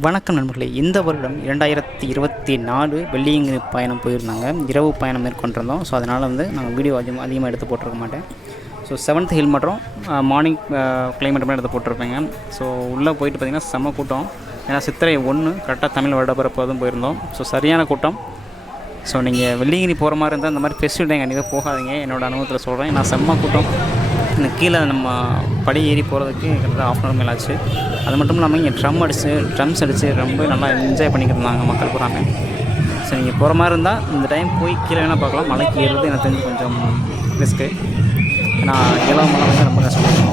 வணக்கம் நண்பர்களே. இந்த வருடம் 2024 வெள்ளியங்கிரி பயணம் போயிருந்தாங்க. இரவு பயணம் மேற்கொண்டிருந்தோம். ஸோ அதனால் நாங்கள் வீடியோ அதிகமாக எடுத்து போட்டிருக்க மாட்டேன். ஸோ 7th ஹில் மற்றும் மார்னிங் கிளைமேட் மட்டும் எடுத்து போட்டிருப்பேங்க. ஸோ உள்ளே போயிட்டு பார்த்திங்கன்னா செம்ம கூட்டம். ஏன்னா சித்திரை 1 கரெக்டாக தமிழ் வருடப்பிறப்பதும் போயிருந்தோம். ஸோ சரியான கூட்டம். ஸோ நீங்கள் வெள்ளியங்கிரி போகிற மாதிரி இருந்தால் இந்த மாதிரி ஃபெஸ்டிவல் டைம் கண்டிப்பாக போகாதீங்க. என்னோடய அனுபவத்தில் சொல்கிறேன். நான் செம்ம கூட்டம். இந்த கீழே நம்ம படி ஏறி போகிறதுக்கு கிட்டத்தட்ட ½ hour மேலே ஆச்சு. அது மட்டும் இல்லாமல் இங்கே ட்ரம்ஸ் அடித்து ரொம்ப நல்லா என்ஜாய் பண்ணிக்கிட்டு இருந்தாங்க மக்கள் போகிறாங்க. ஸோ நீங்கள் போகிற மாதிரி இருந்தால் இந்த டைம் போய் கீழே வேணால் பார்க்கலாம். மலைக்கு ஏறுறது எனக்கு தெரிஞ்சு கொஞ்சம் ரிஸ்க்கு. ஏன்னா இளவு மலை ரொம்ப கஷ்டப்படும்.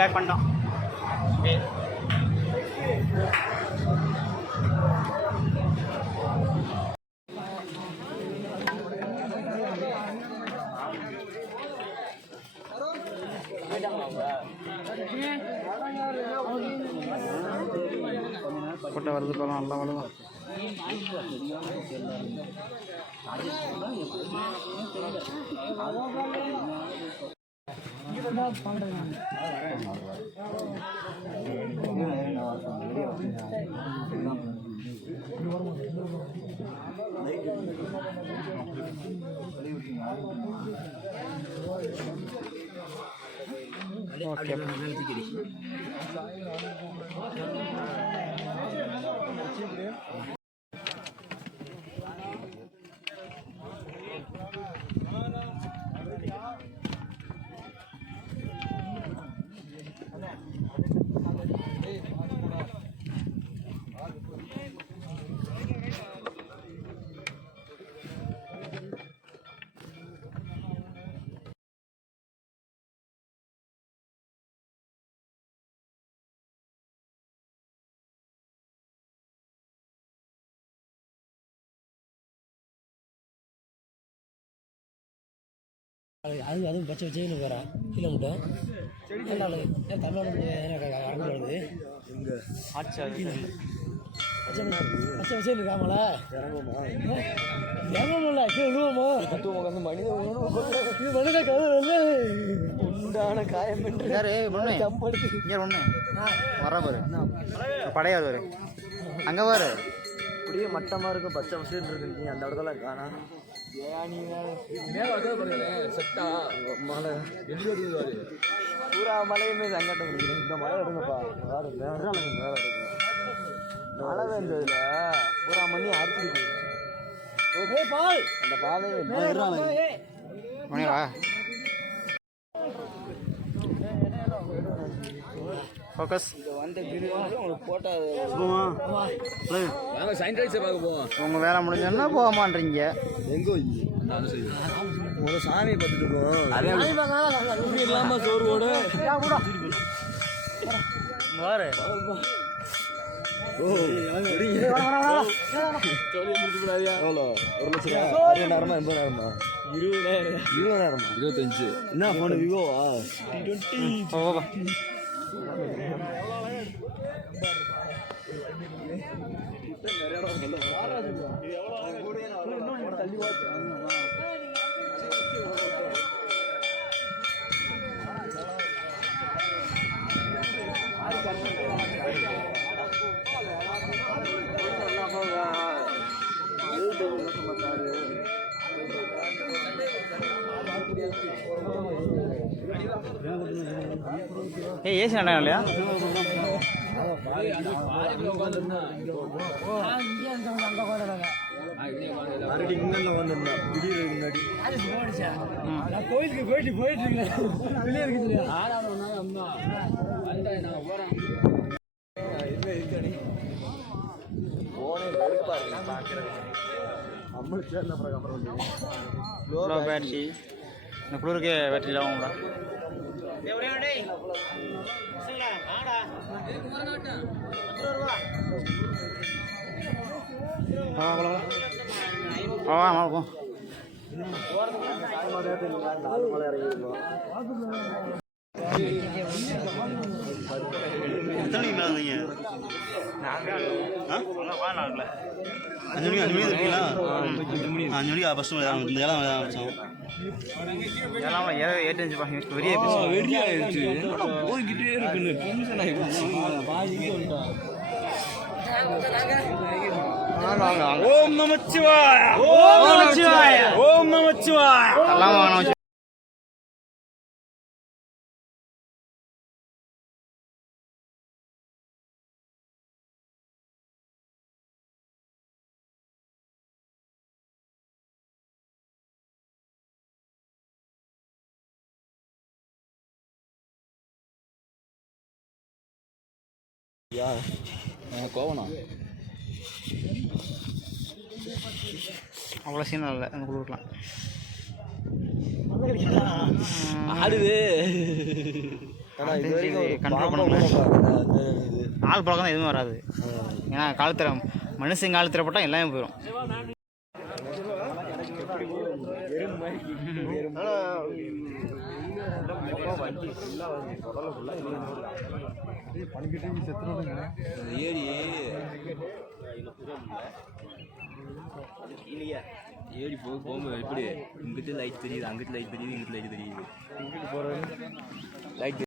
பேக் பண்ணிட்டோம். கொட்டை வருது போகலாம். நல்லா வளரும். ஓகே. அதுவும் பச்சை வச்சேன்னு போகிறேன் கீழே மட்டும் தமிழ்நாடு அரங்கு வருது. பச்சை வச்சே இருக்காமல இறங்கல கீழே உண்டான காயம் வர பாரு படையாது வரு அங்கே பாரு அப்படியே மட்டமாக இருக்கும். பச்சை வசதி இருக்கு. அந்த இடத்துல காணா பூரா மலையுமே சங்கட்டம் இருக்குது. இந்த மலை எடுங்கப்பா மேலே இருக்கும். மழை வேண்டதுல பூரா மணி அரைச்சிருக்கு. அந்த பாதையை ஃபோக்கஸ் உங்களுக்கு போட்டால் பார்க்க போவோம். உங்கள் வேலை முடிஞ்சோன்னா போகமான்றீங்க. எங்கோ ஒரு சாமியை பார்த்துட்டு இருக்கோம். இல்லாமல் சோறுவோடு வாரு எவ்வளோ 1,00,000 80,000 20,000 25 என்ன ஃபோனு விவோவா T20 ஏய் ஏசி நடா இல்லையா? கோயிலுக்கு போயிட்டு வெளியே இருக்குது பேட்டரி இந்த குளிருக்கு பேட்டரி ஆகும்டா. இருக்கும் எத்தனை மணிக்கு மேலே வந்தீங்க? 5 மணிக்கு இருக்கீங்களா? 5 மணிக்கு ஃபஸ்ட்டு இந்த ஏழாம் ஆரம்பித்தோம். ஏழாம் ஏற்றஞ்சு பெரிய வெறியாயிடுச்சு போய்கிட்டே இருக்குன்னு டென்ஷன் ஆகிடுச்சு. ஓம் நமச்சிவாய ஓம் நமச்சிவாய ஓம் நமச்சிவாய எல்லாம் வாங்கணும். கோவனா அவ்வளோ சீன் இல்லை அந்த குளிர்லாம் ஆடுது. கண்ட்ரோல் பண்ண ஆள் பழக்கம் தான் எதுவும் வராது. ஏன்னா காலத்தில் மனுஷன் காலத்தில் போட்டால் எல்லாமே போயிடும். ஏறி போகும்போது எப்படி இங்கிட்டு லைட் தெரியுது, அங்கிட்டு லைட் தெரியுது, இங்கிட்டு லைட் தெரியுது, லைட்